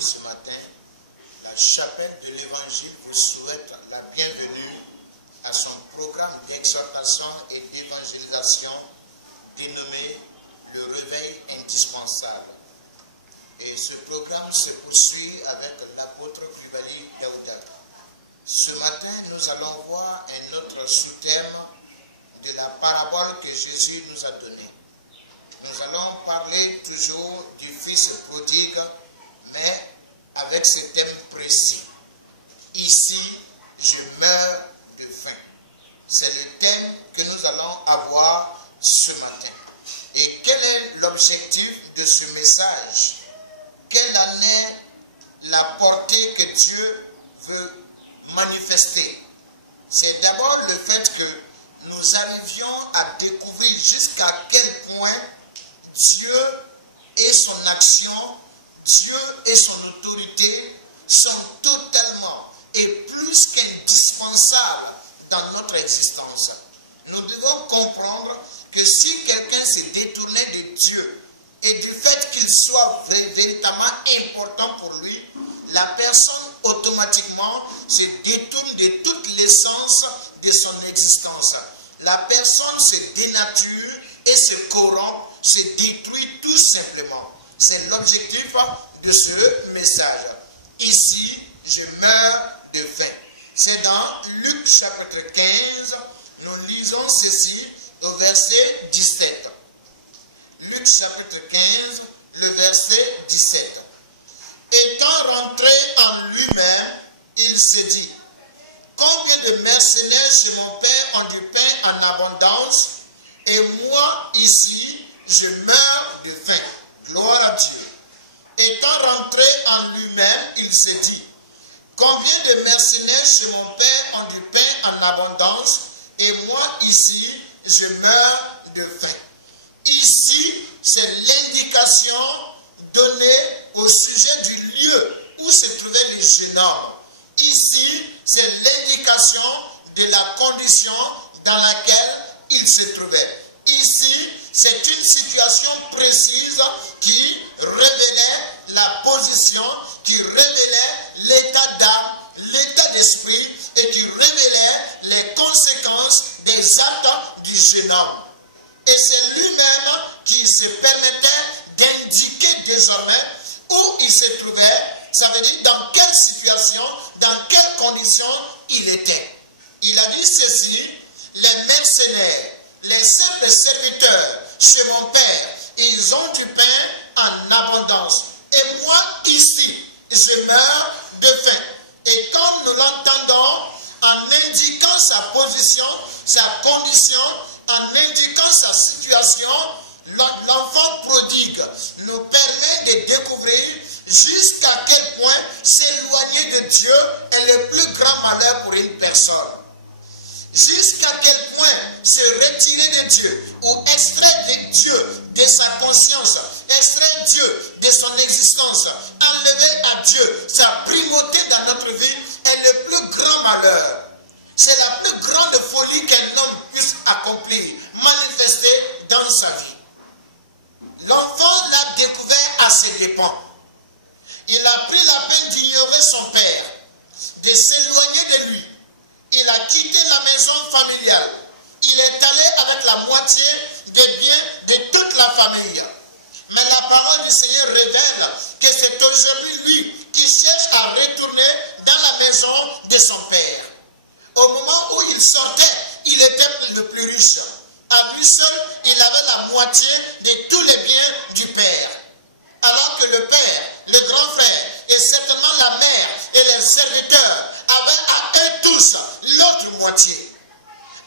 béni ce matin. La chapelle de l'Évangile vous souhaite la bienvenue à son programme d'exhortation et d'évangélisation dénommé le réveil indispensable. Et ce programme se poursuit avec l'apôtre Kubali Daouda. Ce matin, nous allons voir un autre sous-thème de la parabole que Jésus nous a donnée. Nous allons parler toujours du Fils prodigue, mais avec ce thème précis. Ici, je meurs de faim. C'est le thème que nous allons avoir ce matin. Et quel est l'objectif de ce message? Quelle en est la portée que Dieu veut manifester? C'est d'abord le fait que nous arrivions à découvrir jusqu'à quel point Dieu et son action, Dieu et son autorité sont totalement et plus qu'indispensables dans notre existence. Nous devons comprendre que si quelqu'un s'est détourné de Dieu et du fait qu'il soit véritablement important pour lui, la personne automatiquement se détourne de toute l'essence de son existence. La personne se dénature et se corrompt, se détruit tout simplement. C'est l'objectif de ce message. Ici, je meurs de faim. C'est dans Luc chapitre 15, nous lisons ceci au verset 17. Luc chapitre 15, le verset 17. Étant rentré en lui-même, il se dit: combien de mercenaires chez mon père ont du pain en abondance, et moi ici, je meurs de faim. Gloire à Dieu. Étant rentré en lui-même, il se dit: combien de mercenaires chez mon père ont du pain en abondance, et moi ici, je meurs de faim. Ici, c'est l'indication donnée au sujet du lieu où se trouvait le jeune homme. Ici, c'est l'indication de la condition dans laquelle il se trouvait. Ici, c'est une situation précise qui révélait la position, qui révélait l'état d'âme, l'état d'esprit et qui révélait les conséquences des actes du jeune homme. Et c'est lui-même qui se permettait d'indiquer désormais où il se trouvait, ça veut dire dans quelle situation, dans quelles conditions il était. Il a dit ceci: les mercenaires, les simples serviteurs chez mon père, ils ont du pain en abondance. Et moi ici, je meurs de faim. Et comme nous l'entendons, en indiquant sa position, sa condition, en indiquant sa situation, l'enfant prodigue nous permet de découvrir jusqu'à quel point s'éloigner de Dieu est le plus grand malheur pour une personne. Jusqu'à quel point se retirer de Dieu ou extraire de Dieu de sa conscience, extraire Dieu de son existence, enlever à Dieu sa primauté dans notre vie est le plus grand malheur. C'est la plus grande folie qu'un homme puisse accomplir, manifester dans sa vie. L'enfant l'a découvert à ses dépens. Il a pris la peine d'ignorer son père, de s'éloigner de lui. Il a quitté la maison familiale. Il est allé avec la moitié des biens de toute la famille. Mais la parole du Seigneur révèle que c'est aujourd'hui lui qui cherche à retourner dans la maison de son père. Au moment où il sortait, il était le plus riche. À lui seul, il avait la moitié de tous les biens du père. Alors que le père, le grand frère et certainement la mère et les serviteurs avaient à eux tous l'autre moitié.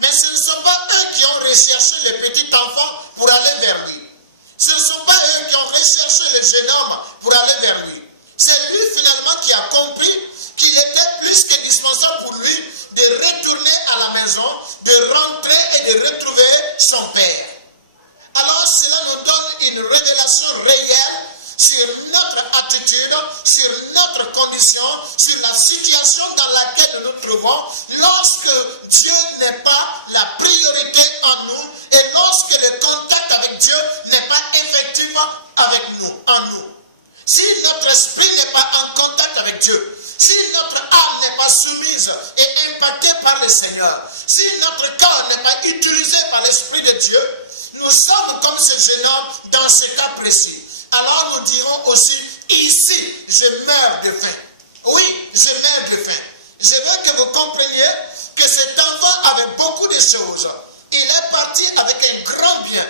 Mais ce ne sont pas eux qui ont recherché le petit enfant pour aller vers lui. Ce ne sont pas eux qui ont recherché le jeune homme pour aller vers lui. C'est lui finalement qui a compris qu'il était plus qu'indispensable pour lui de retourner à la maison, de rentrer et de retrouver son père. Alors cela nous donne une révélation réelle sur notre attitude, sur notre condition, sur la situation dans laquelle nous nous trouvons, lorsque Dieu n'est pas la priorité en nous et lorsque le contact avec Dieu n'est pas effectif avec nous, en nous. Si notre esprit n'est pas en contact avec Dieu, si notre âme n'est pas soumise et impactée par le Seigneur, si notre corps n'est pas utilisé par l'Esprit de Dieu, nous sommes comme ce jeune homme dans ce cas précis. Alors nous dirons aussi, ici, je meurs de faim. Oui, je meurs de faim. Je veux que vous compreniez que cet enfant avait beaucoup de choses. Il est parti avec un grand bien.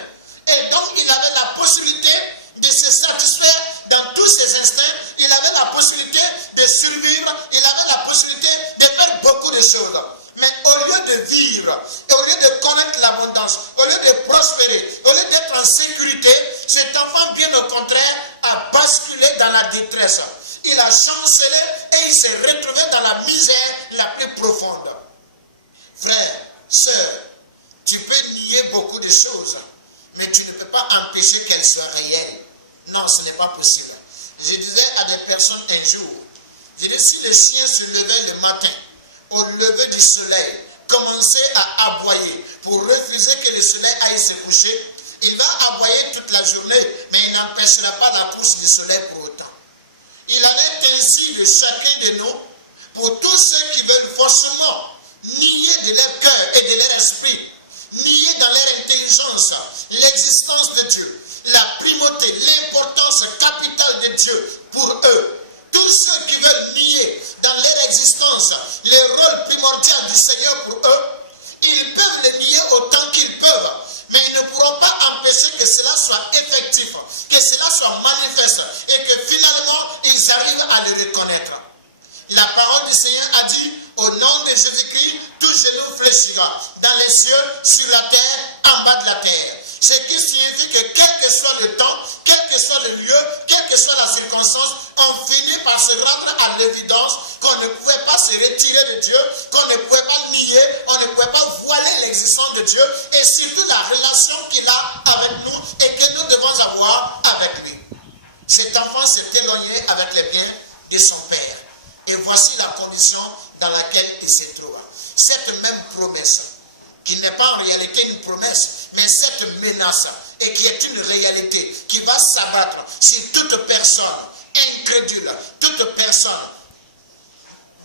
Et donc, il avait la possibilité de se satisfaire dans tous ses instincts. Il avait la possibilité de survivre. Il avait la possibilité de faire beaucoup de choses. Mais au lieu de vivre, et au lieu de connaître l'abondance, au lieu de prospérer, au lieu d'être en sécurité, cet enfant, bien au contraire, a basculé dans la détresse. Il a chancelé et il s'est retrouvé dans la misère la plus profonde. Frère, sœur, tu peux nier beaucoup de choses, mais tu ne peux pas empêcher qu'elles soient réelles. Non, ce n'est pas possible. Je disais à des personnes un jour, je disais, si le chien se levait le matin, au lever du soleil, commençait à aboyer pour refuser que le soleil aille se coucher, il va aboyer toute la journée, mais il n'empêchera pas la couche du soleil pour autant. Il en est ainsi de chacun de nous, pour tous ceux qui veulent forcément nier de leur cœur et de leur esprit, nier dans leur intelligence l'existence de Dieu, la primauté, l'importance capitale de Dieu pour eux. Tous ceux qui veulent nier dans leur existence le rôle primordial du Seigneur pour eux, ils peuvent le nier autant qu'ils peuvent, mais ils ne pourront pas empêcher que cela soit effectif, que cela soit manifeste et que finalement ils arrivent à le reconnaître. La parole du Seigneur a dit, au nom de Jésus-Christ, tout genou fléchira, dans les cieux, sur la terre, en bas de la terre. Ce qui signifie que quel que soit le temps, quel que soit le lieu, quelle que soit la circonstance, on finit par se rendre à l'évidence qu'on ne pouvait pas se retirer de Dieu, qu'on ne pouvait pas nier, on ne pouvait pas voiler l'existence de Dieu et surtout la relation qu'il a avec nous et que nous devons avoir avec lui. Cet enfant s'est éloigné avec les biens de son père. Et voici la condition dans laquelle il se trouve. Cette même promesse, qui n'est pas en réalité une promesse, mais cette menace, et qui est une réalité, qui va s'abattre sur toute personne incrédule, toute personne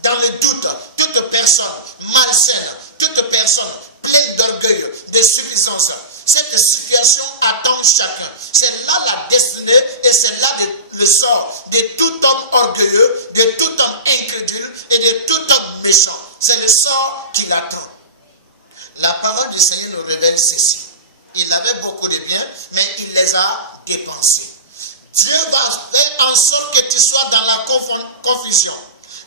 dans le doute, toute personne malsaine, toute personne pleine d'orgueil, de suffisance. Cette situation attend chacun. C'est là la destinée et c'est là le sort de tout homme orgueilleux, de tout homme incrédule et de tout homme méchant. C'est le sort qui l'attend. La parole du Seigneur nous révèle ceci. Il avait beaucoup de biens, mais il les a dépensés. Dieu va faire en sorte que tu sois dans la confusion.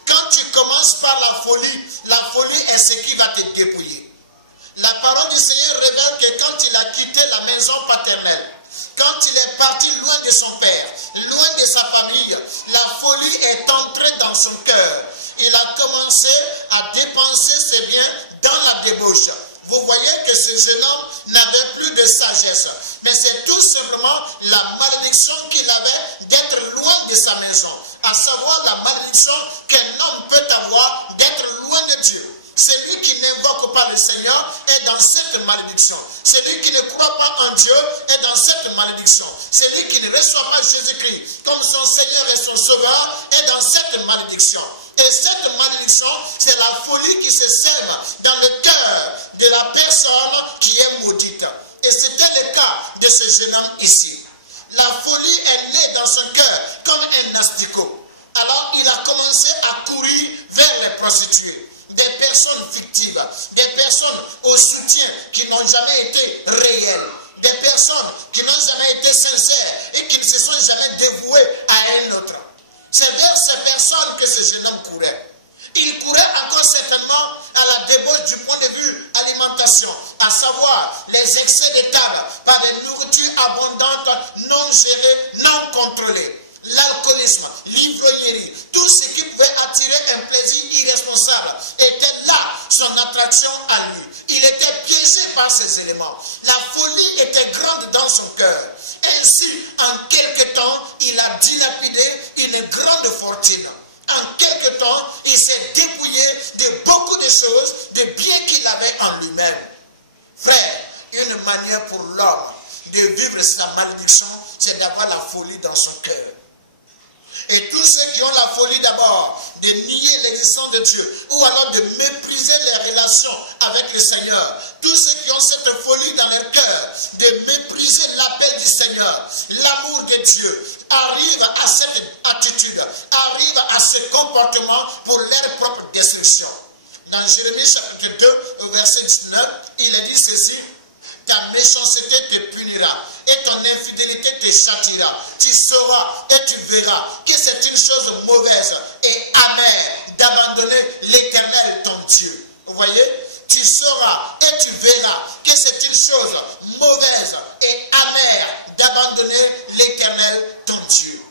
Quand tu commences par la folie est ce qui va te dépouiller. La parole du Seigneur révèle que quand il a quitté la maison paternelle, quand il est parti loin de son père, loin de sa famille, la folie est entrée dans son cœur. Il a commencé à dépenser ses biens dans la débauche. Vous voyez que ce jeune homme n'avait plus de sagesse. Mais c'est tout simplement la malédiction qu'il avait d'être loin de sa maison. À savoir la malédiction qu'un homme peut avoir d'être loin de Dieu. Celui qui n'invoque pas le Seigneur est dans cette malédiction. Celui qui ne croit pas en Dieu est dans cette malédiction. Celui qui ne reçoit pas Jésus-Christ comme son Seigneur et son Sauveur est dans cette malédiction. Et cette malédiction, c'est la folie qui se sème dans le cœur de la personne qui est maudite. Et c'était le cas de ce jeune homme ici. La folie est née dans son cœur comme un asticot. Alors il a commencé à courir vers les prostituées. Des personnes fictives, des personnes au soutien qui n'ont jamais été réelles, des personnes qui n'ont jamais été sincères et qui ne se sont jamais dévouées à un autre. C'est vers ces personnes que ce jeune homme courait. Il courait encore certainement à la débauche du point de vue alimentation, à savoir les excès de table par des nourritures abondantes, non gérées, non contrôlées. L'alcoolisme, l'ivrognerie, tout ce qui pouvait attirer un plaisir irresponsable était là son attraction à lui. Il était piégé par ces éléments. La folie était grande dans son cœur. Ainsi, en quelque temps, il a dilapidé une grande fortune. En quelque temps, il s'est dépouillé de beaucoup de choses, de biens qu'il avait en lui-même. Frère, une manière pour l'homme de vivre sa malédiction, c'est d'avoir la folie dans son cœur. Et tous ceux qui ont la folie d'abord de nier l'existence de Dieu, ou alors de mépriser les relations avec le Seigneur, tous ceux qui ont cette folie dans leur cœur, de mépriser l'appel du Seigneur, l'amour de Dieu, arrivent à cette attitude, arrivent à ce comportement pour leur propre destruction. Dans Jérémie chapitre 2, verset 19, il est dit ceci: ta méchanceté te punira et ton infidélité te châtira. Tu sauras et tu verras que c'est une chose mauvaise et amère d'abandonner l'Éternel ton Dieu. Vous voyez? Tu sauras et tu verras que c'est une chose mauvaise et amère d'abandonner l'Éternel ton Dieu.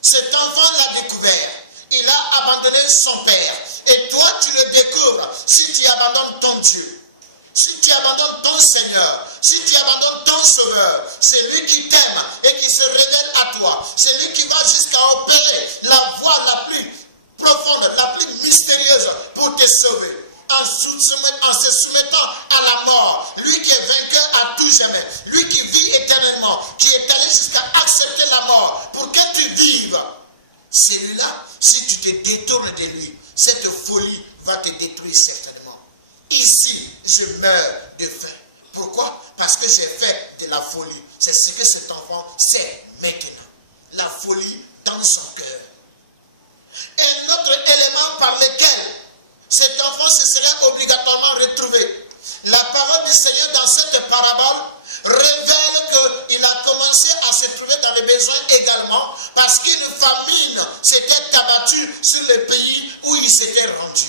Cet enfant l'a découvert. Il a abandonné son père. Et toi, tu le découvres si tu abandonnes ton Dieu. Si tu abandonnes ton Seigneur, si tu abandonnes ton Sauveur, c'est lui qui t'aime et qui se révèle à toi. C'est lui qui va jusqu'à opérer la voie la plus profonde, la plus mystérieuse pour te sauver. En se soumettant à la mort, lui qui est vainqueur à tout jamais, lui qui vit éternellement, qui est allé jusqu'à accepter la mort pour que tu vives. Celui-là, si tu te détournes de lui, cette folie va te détruire certainement. Ici, je meurs de faim. Pourquoi? Parce que j'ai fait de la folie. C'est ce que cet enfant sait maintenant. La folie dans son cœur. Un autre élément par lequel cet enfant se serait obligatoirement retrouvé. La parole du Seigneur dans cette parabole révèle qu'il a commencé à se trouver dans les besoins également parce qu'une famine s'était abattue sur le pays où il s'était rendu.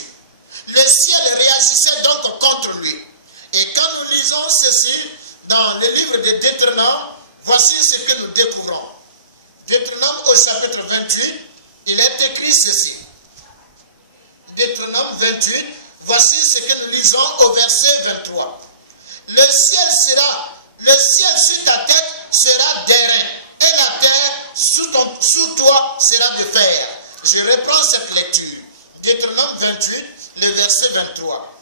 Le ciel réagissait donc contre lui. Et quand nous lisons ceci dans le livre de Deutéronome, voici ce que nous découvrons. Deutéronome au chapitre 28, il est écrit ceci. Deutéronome 28, voici ce que nous lisons au verset 23. Le ciel sur ta tête sera d'airain, et la terre sous toi sera de fer. Je reprends cette lecture. Deutéronome 28, le verset 23.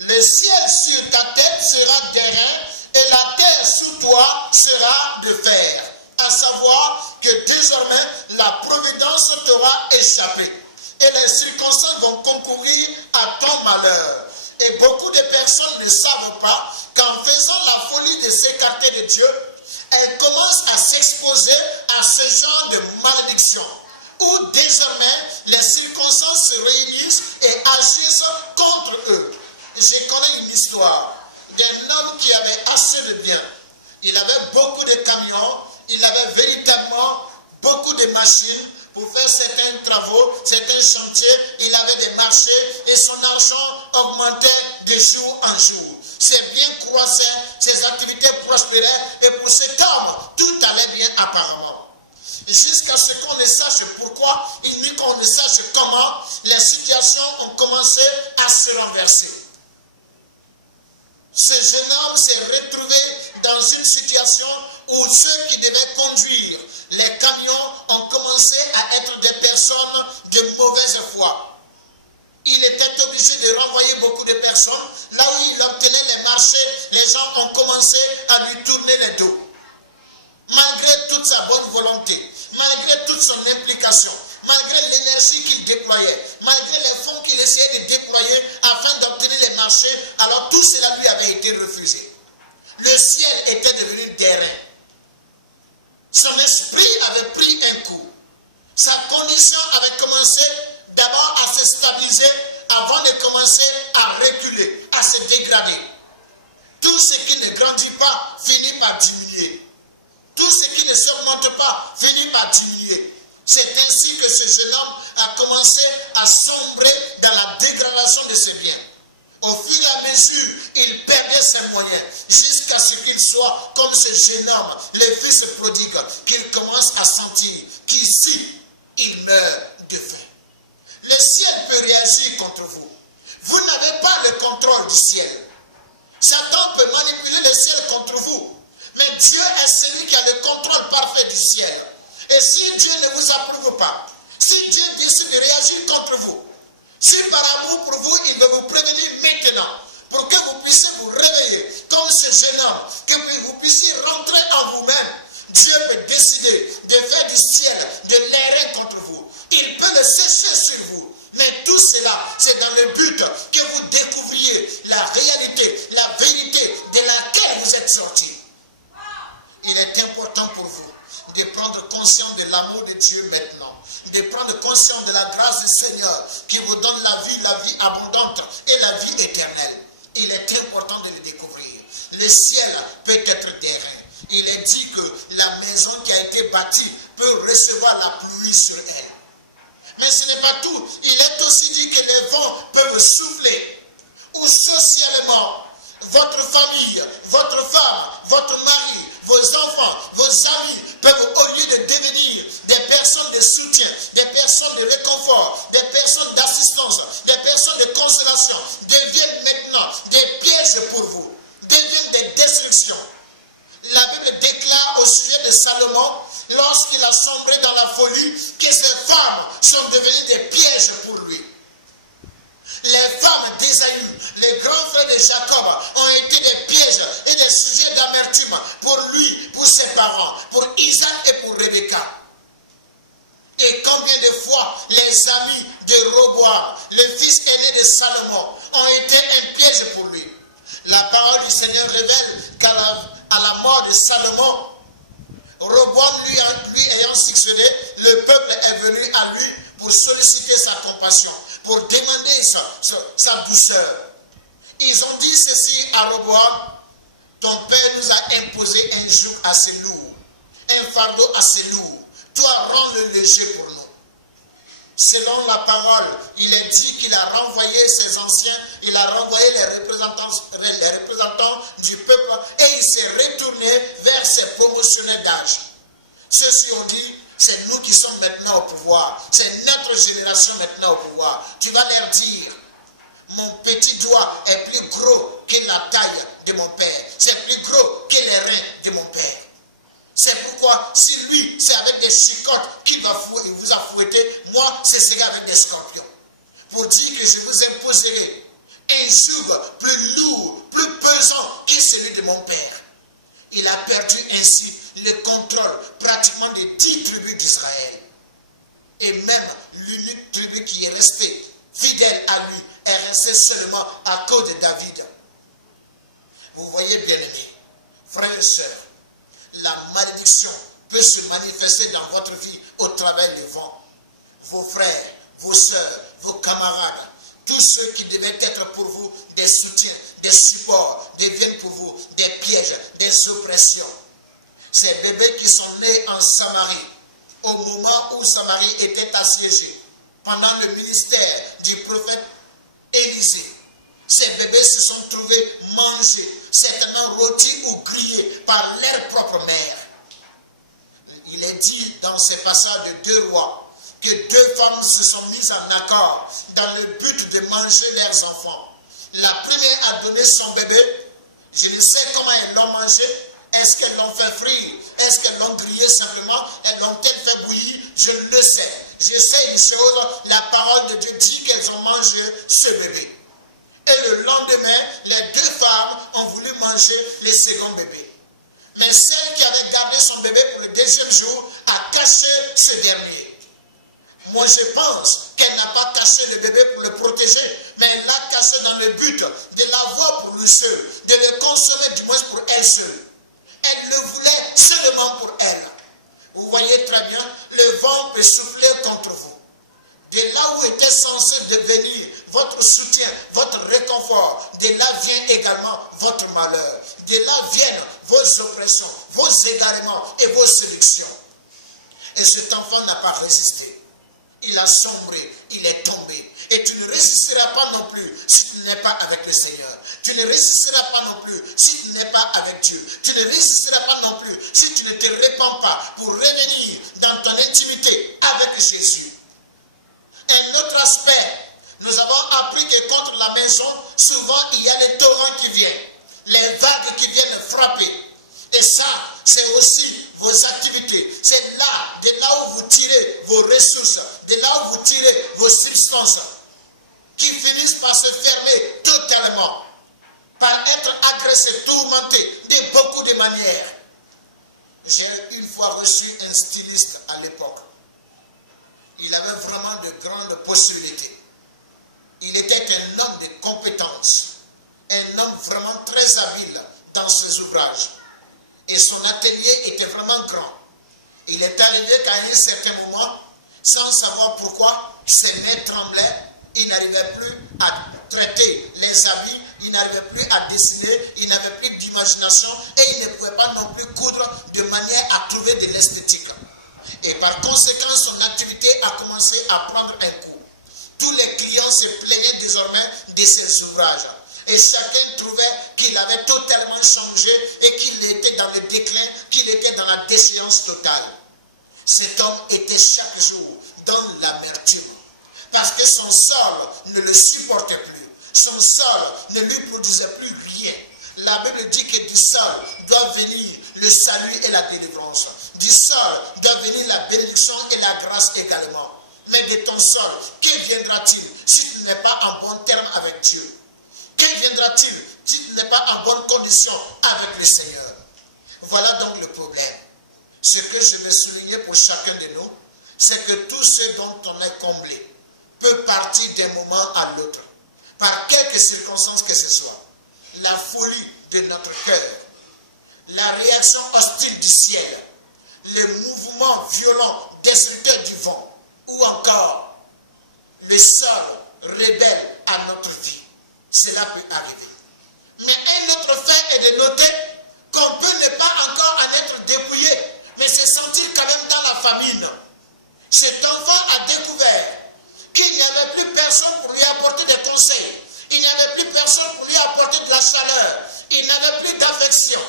Le ciel sur ta tête sera d'airain, et la terre sous toi sera de fer. À savoir que désormais la providence t'aura échappé, et les circonstances vont concourir à ton malheur. Et beaucoup de personnes ne savent pas qu'en faisant la folie de s'écarter de Dieu, elles commencent à s'exposer à ce genre de malédiction, où désormais les circonstances se réunissent et agissent contre eux. Je connais une histoire d'un homme qui avait assez de biens. Il avait beaucoup de camions, il avait véritablement beaucoup de machines pour faire certains travaux, certains chantiers. Il avait des marchés et son argent augmentait de jour en jour. Ses biens croissaient, ses activités prospéraient et pour cet homme, tout allait bien apparemment. Jusqu'à ce qu'on ne sache pourquoi, ni qu'on ne sache comment, les situations ont commencé à se renverser. Ce jeune homme s'est retrouvé dans une situation où ceux qui devaient conduire les camions ont commencé à être des personnes de mauvaise foi. Il était obligé de renvoyer beaucoup de personnes. Là où il obtenait les marchés, les gens ont commencé à lui tourner le dos. Malgré toute sa bonne volonté, malgré toute son implication, malgré l'énergie qu'il déployait, malgré les fonds qu'il essayait de déployer afin d'obtenir les marchés, alors tout cela lui avait été refusé. Le ciel était devenu terrain. Son esprit avait pris un coup. Sa condition avait commencé d'abord à se stabiliser avant de commencer à reculer, à se dégrader. Tout ce qui ne grandit pas finit par diminuer. Tout ce qui ne s'augmente pas finit par diminuer. C'est ainsi que ce jeune homme a commencé à sombrer dans la dégradation de ses biens. Au fur et à mesure, il perdait ses moyens jusqu'à ce qu'il soit comme ce jeune homme, le fils prodigue, qu'il commence à sentir qu'ici, il meurt de faim. Le ciel peut réagir contre vous. Vous n'avez pas le contrôle du ciel. Satan peut manipuler le ciel contre vous. Mais Dieu est celui qui a le contrôle parfait du ciel. Et si Dieu ne vous approuve pas, si Dieu décide de réagir contre vous, si par amour pour vous, il veut vous prévenir maintenant, pour que vous puissiez vous réveiller comme ce jeune homme, que vous puissiez rentrer en vous-même, Dieu peut décider de faire du ciel de l'airain contre vous, Il peut le sécher sur vous. Mais tout cela, c'est dans le but que vous découvriez la réalité, la vérité de laquelle vous êtes sortis. Il est important pour vous de prendre conscience de l'amour de Dieu maintenant, de prendre conscience de la grâce du Seigneur qui vous donne la vie abondante et la vie éternelle. Il est important de le découvrir. Le ciel peut être terrain. Il est dit que la maison qui a été bâtie peut recevoir la pluie sur elle. Mais ce n'est pas tout. Il est aussi dit que les vents peuvent souffler. Ou socialement, votre famille, votre femme, votre mari, vos enfants, vos amis peuvent, au lieu de devenir des personnes de soutien, des personnes de réconfort, des personnes d'assistance, des personnes de consolation, deviennent maintenant des pièges pour vous, deviennent des destructions. La Bible déclare au sujet de Salomon, lorsqu'il a sombré dans la folie, que ces femmes sont devenues des pièges pour lui. Les femmes d'Ésaü, les grands frères de Jacob, ont été des pièges et des sujets d'amertume pour lui, pour ses parents, pour Isaac et pour Rebecca. Et combien de fois les amis de Roboam, le fils aîné de Salomon, ont été un piège pour lui. La parole du Seigneur révèle qu'à la mort de Salomon, Roboam lui ayant succédé, le peuple est venu à lui pour solliciter sa compassion, pour demander sa douceur. Ils ont dit ceci à Roboam: ton père nous a imposé un joug assez lourd, un fardeau assez lourd. Toi, rends-le léger pour nous. Selon la parole, il est dit qu'il a renvoyé ses anciens, il a renvoyé les représentants du peuple et il s'est retourné vers ses promotionnaires d'âge. Ceux-ci ont dit: c'est nous qui sommes maintenant au pouvoir, c'est notre génération maintenant au pouvoir. Tu vas leur dire: mon petit doigt est plus gros que la taille de mon père, c'est plus gros que les reins de mon père. C'est pourquoi, si lui, c'est avec des chicottes qu'il vous a fouetté, moi, c'est cela avec des scorpions. Pour dire que je vous imposerai un joug plus lourd, plus pesant que celui de mon père. Il a perdu ainsi le contrôle pratiquement des 10 tribus d'Israël. Et même l'unique tribu qui est restée fidèle à lui est restée seulement à cause de David. Vous voyez, bien-aimés, frères et sœurs, la malédiction peut se manifester dans votre vie au travers des vents. Vos frères, vos sœurs, vos camarades, tous ceux qui devaient être pour vous des soutiens, des supports, deviennent pour vous des pièges, des oppressions. Ces bébés qui sont nés en Samarie, au moment où Samarie était assiégée, pendant le ministère du prophète Élisée, ces bébés se sont trouvés mangés, certainement rôtis ou grillés par leur propre mère. Il est dit dans ces passages de 2 Rois que 2 femmes se sont mises en accord dans le but de manger leurs enfants. La première a donné son bébé. Je ne sais comment elles l'ont mangé. Est-ce qu'elles l'ont fait frire? Est-ce qu'elles l'ont grillé simplement? Elles l'ont-elles fait bouillir? Je ne le sais. Je sais une chose, la parole de Dieu dit qu'elles ont mangé ce bébé. Et le lendemain, les 2 femmes ont voulu manger le second bébé. Mais celle qui avait gardé son bébé pour le 2e jour a caché ce dernier. Moi, je pense qu'elle n'a pas caché le bébé pour le protéger, mais elle l'a caché dans le but de l'avoir pour lui seul, de le consommer du moins pour elle seule. Elle le voulait seulement pour elle. Vous voyez très bien, le vent peut souffler contre vous. De là où était censé devenir votre soutien, votre réconfort, de là vient également votre malheur. De là viennent vos oppressions, vos égarements et vos séductions. Et cet enfant n'a pas résisté. Il a sombré, il est tombé. Et tu ne résisteras pas non plus si tu n'es pas avec le Seigneur. Tu ne résisteras pas non plus si tu n'es pas avec Dieu. Tu ne résisteras pas non plus si tu ne te répands pas pour revenir dans ton intimité avec Jésus. Un autre aspect, nous avons appris que contre la maison, souvent il y a des torrents qui viennent, les vagues qui viennent frapper. Et ça, c'est aussi vos activités. C'est là, de là où vous tirez vos ressources, de là où vous tirez vos substances, qui finissent par se fermer totalement, par être agressés, tourmentés de beaucoup de manières. J'ai une fois reçu un styliste à l'époque. il avait vraiment de grandes possibilités. Il était un homme de compétences, un homme vraiment très habile dans ses ouvrages. Et son atelier était vraiment grand. Il est arrivé qu'à un certain moment, sans savoir pourquoi, ses mains tremblaient, il n'arrivait plus à traiter les habits, il n'arrivait plus à dessiner, il n'avait plus d'imagination et il ne pouvait pas non plus coudre de manière à trouver de l'esthétique. Et par conséquent, son activité a commencé à prendre un coup. Tous les clients se plaignaient désormais de ses ouvrages. Et chacun trouvait qu'il avait totalement changé et qu'il était dans le déclin, qu'il était dans la déchéance totale. Cet homme était chaque jour dans l'amertume. Parce que son sol ne le supportait plus. Son sol ne lui produisait plus rien. La Bible dit que du sol doit venir le salut et la délivrance. Du sol doit venir la bénédiction et la grâce également. Mais de ton sol, que viendra-t-il si tu n'es pas en bon terme avec Dieu? Que viendra-t-il si tu n'es pas en bonne condition avec le Seigneur? Voilà donc le problème. Ce que je vais souligner pour chacun de nous, c'est que tout ce dont on est comblé peut partir d'un moment à l'autre, par quelques circonstances que ce soit. La folie de notre cœur, la réaction hostile du ciel, le mouvement violent destructeur du vent, ou encore le sol rebelle à notre vie. Cela peut arriver. Mais un autre fait est de noter qu'on peut ne pas encore en être dépouillé, mais se sentir quand même dans la famine. Cet enfant a découvert qu'il n'y avait plus personne pour lui apporter des conseils. Il n'y avait plus personne pour lui apporter de la chaleur. Il n'avait plus d'affection.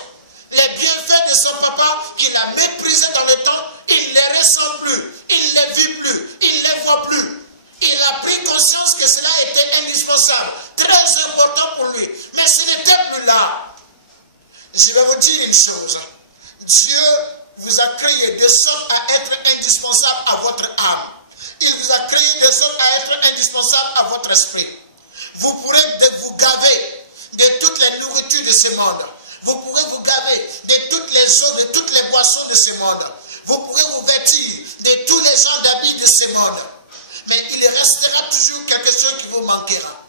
Les bienfaits de son papa qu'il a méprisés dans le temps, il ne les ressent plus. Il ne les vit plus. Il ne les voit plus. Il a pris conscience que cela était indispensable, très important pour lui. Mais ce n'était plus là. Je vais vous dire une chose. Dieu vous a créé de sorte à être indispensable à votre âme. Il vous a créé de sorte à être indispensable à votre esprit. Vous pourrez vous gaver de toutes les nourritures de ce monde. Vous pourrez vous gaver de toutes les eaux, de toutes les boissons de ce monde. Vous pourrez vous vêtir de tous les gens d'habits de ce monde. Mais il restera toujours quelque chose qui vous manquera.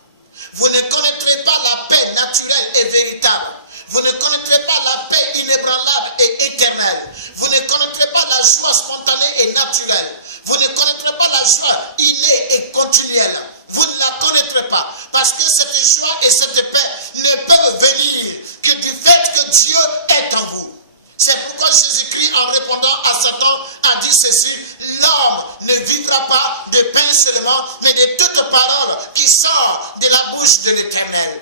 Vous ne connaîtrez pas la paix naturelle et véritable. Vous ne connaîtrez pas la paix inébranlable et éternelle. Vous ne connaîtrez pas la joie spontanée et naturelle. Vous ne connaîtrez pas la joie innée et continuelle. Vous ne la connaîtrez pas. Parce que cette joie et cette paix ne peuvent venir que du fait que Dieu est en vous. C'est pourquoi Jésus-Christ, en répondant à Satan, a dit ceci: l'homme ne vivra pas de pain seulement, mais de toute parole qui sort de la bouche de l'Éternel.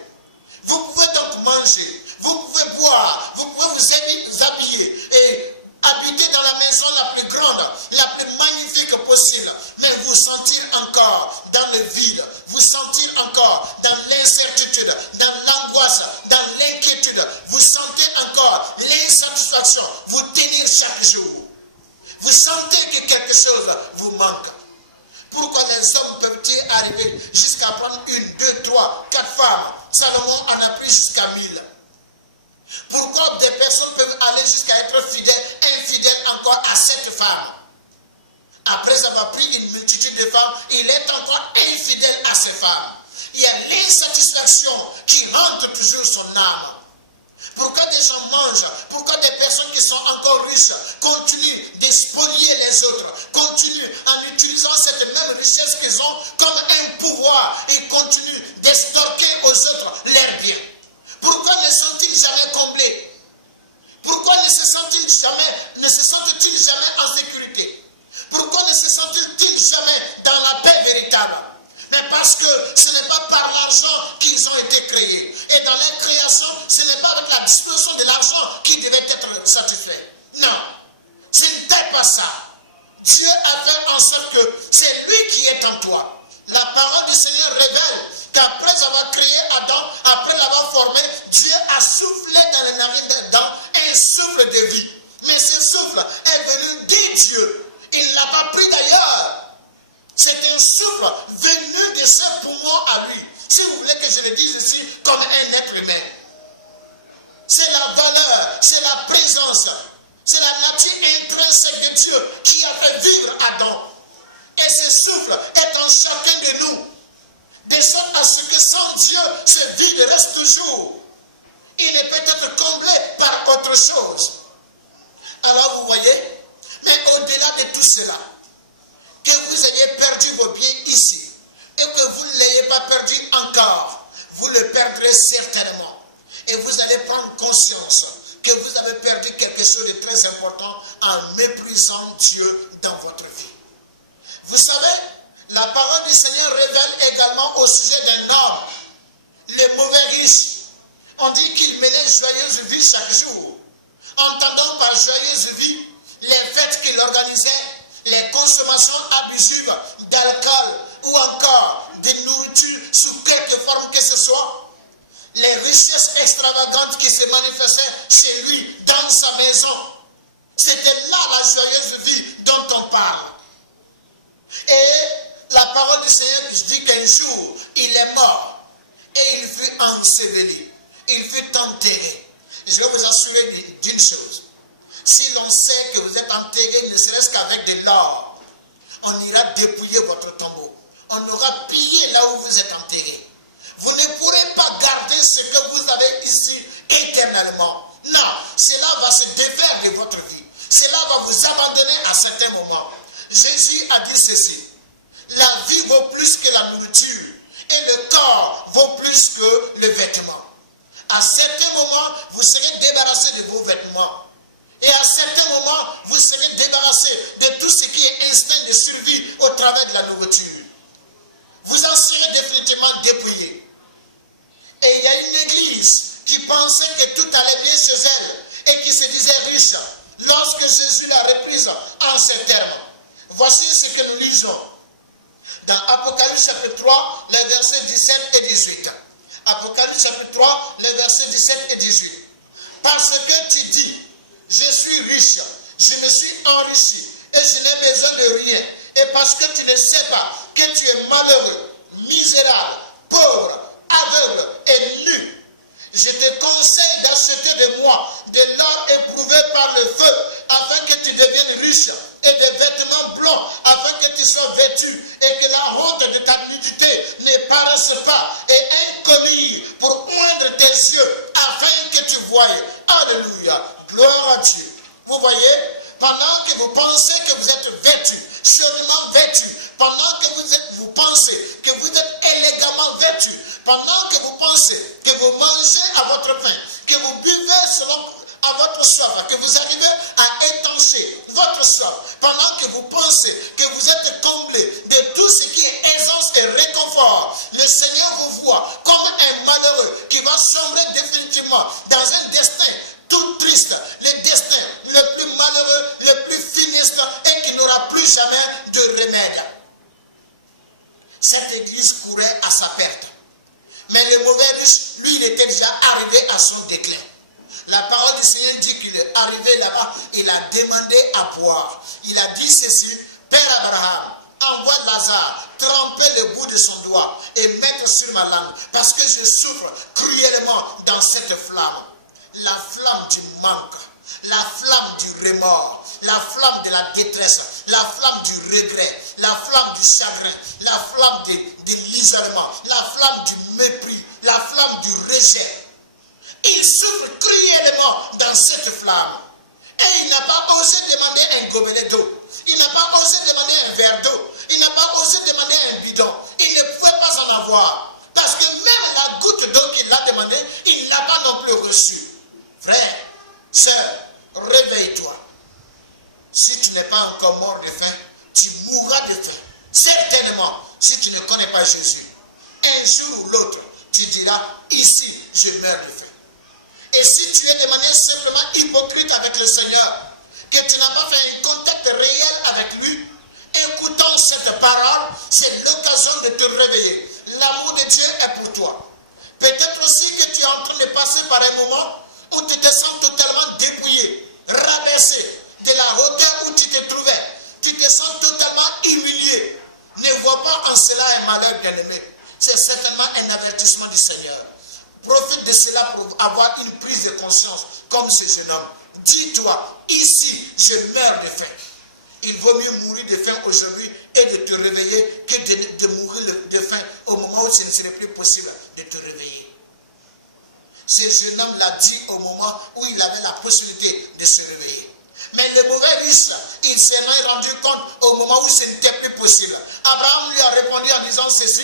Vous pouvez donc manger, vous pouvez boire, vous pouvez vous habiller et habiter dans la maison la plus grande, la plus magnifique possible, mais vous sentir encore dans le vide, vous sentir encore dans l'incertitude, dans l'angoisse, dans l'inquiétude, vous sentez encore l'insatisfaction, vous tenir chaque jour. Vous sentez que quelque chose vous manque. Pourquoi les hommes peuvent-ils arriver jusqu'à prendre 1, 2, 3, 4 femmes? Salomon en a pris jusqu'à 1000. Pourquoi des personnes peuvent aller jusqu'à être infidèles encore à cette femme? Après avoir pris une multitude de femmes, il est encore infidèle à ces femmes. Il y a l'insatisfaction qui rentre toujours son âme. Pourquoi des gens mangent? Pourquoi des personnes qui sont encore riches continuent de spolier les autres, continuent en utilisant cette même richesse qu'ils ont comme un pouvoir et continuent d'extorquer aux autres leurs biens? Pourquoi ne sont-ils jamais comblés? Pourquoi ne se sentent-ils jamais en sécurité? Pourquoi ne se sentent-ils jamais dans la paix véritable? Mais parce que ce n'est pas par l'argent qu'ils ont été créés. Et dans leur création, ce n'est pas avec la disposition de l'argent qu'ils devaient être satisfaits. Non, ce n'était pas ça. Dieu a fait en sorte que c'est lui qui est en toi. La parole du Seigneur révèle qu'après avoir créé Adam, après l'avoir formé, Dieu a soufflé dans les narines d'Adam un souffle de vie. Mais ce souffle est venu de Dieu. Il ne l'a pas pris d'ailleurs. C'est un souffle venu de ses poumons à lui. Si vous voulez que je le dise ici comme un être humain. C'est la valeur, c'est la présence, c'est la nature intrinsèque de Dieu qui a fait vivre Adam. Et ce souffle est en chacun de nous. De sorte à ce que sans Dieu, ce vide reste toujours. Il est peut-être comblé par autre chose. Alors vous voyez, mais au-delà de tout cela, que vous ayez perdu vos pieds ici, et que vous ne l'ayez pas perdu encore, vous le perdrez certainement. Et vous allez prendre conscience que vous avez perdu quelque chose de très important en méprisant Dieu dans votre vie. Vous savez, la parole du Seigneur révèle également au sujet d'un homme, le mauvais riche. On dit qu'il menait joyeuse vie chaque jour. Entendant par joyeuse vie les fêtes qu'il organisait, les consommations abusives d'alcool ou encore de nourriture sous quelque forme que ce soit, les richesses extravagantes qui se manifestaient chez lui, dans sa maison. C'était là la joyeuse vie dont on parle. Et la parole du Seigneur dit qu'un jour, il est mort et il fut enseveli, il fut enterré. Je vais vous assurer d'une chose. Si l'on sait que vous êtes enterré, ne serait-ce qu'avec de l'or, on ira dépouiller votre tombeau. On aura pillé là où vous êtes enterré. Vous ne pourrez pas garder ce que vous avez ici éternellement. Non, cela va se défaire de votre vie. Cela va vous abandonner à certains moments. Jésus a dit ceci. La vie vaut plus que la nourriture et le corps vaut plus que le vêtement. À certains moments, vous serez débarrassé de vos vêtements. Et à certains moments, vous serez débarrassé de tout ce qui est instinct de survie au travers de la nourriture. Vous en serez définitivement dépouillé. Et il y a une église qui pensait que tout allait bien chez elle et qui se disait riche lorsque Jésus l'a reprise en ces termes. Voici ce que nous lisons dans Apocalypse chapitre 3, les versets 17 et 18. Apocalypse chapitre 3, les versets 17 et 18. Parce que tu dis, je suis riche, je me suis enrichi et je n'ai besoin de rien. Et parce que tu ne sais pas que tu es malheureux, misérable, pauvre, aveugle et nu, je te conseille d'acheter de moi de l'or éprouvé par le feu, afin que tu deviennes riche, et des vêtements blancs, afin que tu sois vêtu, et que la honte de ta nudité ne paraisse pas, et un collier pour oindre tes yeux, afin que tu voies. Alléluia, gloire à Dieu. Vous voyez, pendant que vous pensez que vous êtes vêtu, chaudement vêtu, pendant que vous pensez que vous êtes élégamment vêtu, pendant que vous pensez que vous mangez à votre faim, que vous buvez selon à votre soif, que vous arrivez à étancher votre soif, pendant que vous pensez que vous êtes comblé de tout ce qui est aisance et réconfort, le Seigneur vous voit comme un malheureux qui va sombrer définitivement dans un destin tout triste, le destin le plus malheureux, le plus funeste et qui n'aura plus jamais de remède. Cette église courait à sa perte. Mais le mauvais riche, lui, il était déjà arrivé à son déclin. La parole du Seigneur dit qu'il est arrivé là-bas, il a demandé à boire. Il a dit ceci, Père Abraham, envoie Lazare, tremper le bout de son doigt et mettre sur ma langue, parce que je souffre cruellement dans cette flamme. La flamme du manque, la flamme du remords, la flamme de la détresse, la flamme du regret, la flamme du chagrin, la flamme de l'isolement, la flamme du mépris, la flamme du rejet. Il souffre cruellement dans cette flamme. Et il n'a pas osé demander un gobelet d'eau. Il n'a pas osé demander un verre d'eau. Il n'a pas osé demander un bidon. Il ne pouvait pas en avoir. Parce que même la goutte d'eau qu'il a demandé, il ne l'a pas non plus reçue. Frère, sœur, réveille-toi. Si tu n'es pas encore mort de faim, tu mourras de faim. Certainement, si tu ne connais pas Jésus. Un jour ou l'autre, tu diras, ici, je meurs de faim. Et si tu es de manière simplement hypocrite avec le Seigneur, que tu n'as pas fait un contact réel avec lui, écoutant cette parole, c'est l'occasion de te réveiller. L'amour de Dieu est pour toi. Peut-être aussi que tu es en train de passer par un moment où tu te sens totalement dépouillé, rabaissé de la hauteur où tu te trouvais. Tu te sens totalement humilié. Ne vois pas en cela un malheur, bien-aimé. C'est certainement un avertissement du Seigneur. Profite de cela pour avoir une prise de conscience comme ce jeune homme. Dis-toi, ici, je meurs de faim. Il vaut mieux mourir de faim aujourd'hui et de te réveiller que de mourir de faim au moment où ce ne serait plus possible de te réveiller. Ce jeune homme l'a dit au moment où il avait la possibilité de se réveiller. Mais le mauvais riche, il s'en est rendu compte au moment où ce n'était plus possible. Abraham lui a répondu en disant ceci: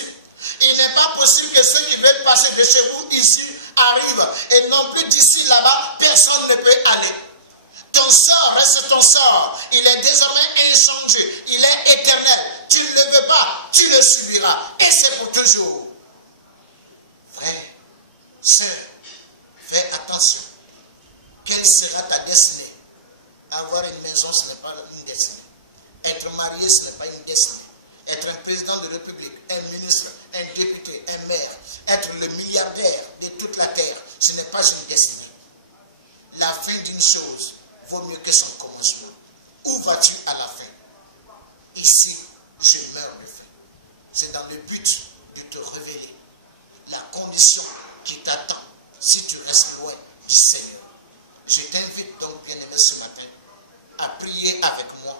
il n'est pas possible que ceux qui veulent passer de chez vous ici arrivent, et non plus d'ici là-bas, personne ne peut aller. Ton sort reste ton sort. Il est désormais inchangé. Il est éternel. Tu ne le veux pas, tu le subiras. Et c'est pour toujours. Frère, sœur, fais attention. Quelle sera ta destinée? Avoir une maison, ce n'est pas une destinée. Être marié, ce n'est pas une destinée. Être un président de République, un ministre, un député, un maire, être le milliardaire de toute la terre, ce n'est pas une destinée. La fin d'une chose vaut mieux que son commencement. Où vas-tu à la fin? Ici, je meurs de faim. C'est dans le but de te révéler la condition qui t'attend si tu restes loin du Seigneur. Je t'invite donc, bien-aimé, ce matin, à prier avec moi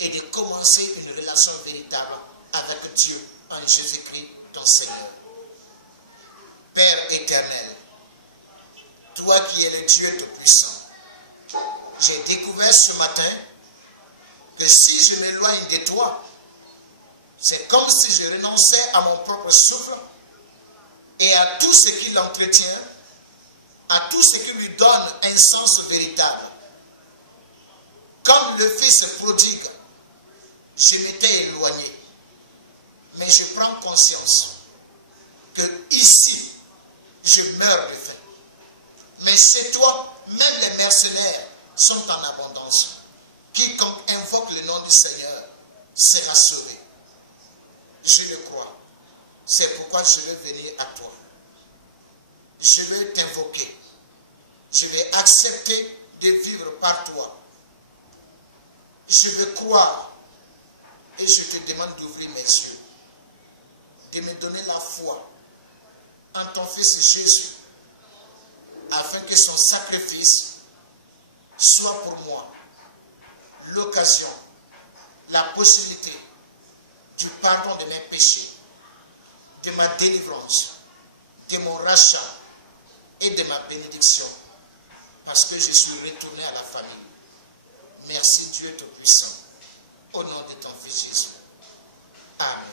et de commencer une relation véritable avec Dieu en Jésus-Christ, ton Seigneur. Père éternel, toi qui es le Dieu Tout-Puissant, j'ai découvert ce matin que si je m'éloigne de toi, c'est comme si je renonçais à mon propre souffle et à tout ce qui l'entretient, à tout ce qui lui donne un sens véritable. Comme le fils prodigue, je m'étais éloigné. Mais je prends conscience que ici, je meurs de faim. Mais chez toi, même les mercenaires sont en abondance. Quiconque invoque le nom du Seigneur sera sauvé. Je le crois. C'est pourquoi je vais venir à toi. Je vais t'invoquer. Je vais accepter de vivre par toi. Je veux croire et je te demande d'ouvrir mes yeux, de me donner la foi en ton Fils Jésus, afin que son sacrifice soit pour moi l'occasion, la possibilité du pardon de mes péchés, de ma délivrance, de mon rachat et de ma bénédiction, parce que je suis retourné à la famille. Merci Dieu Tout-Puissant, au nom de ton Fils Jésus. Amen.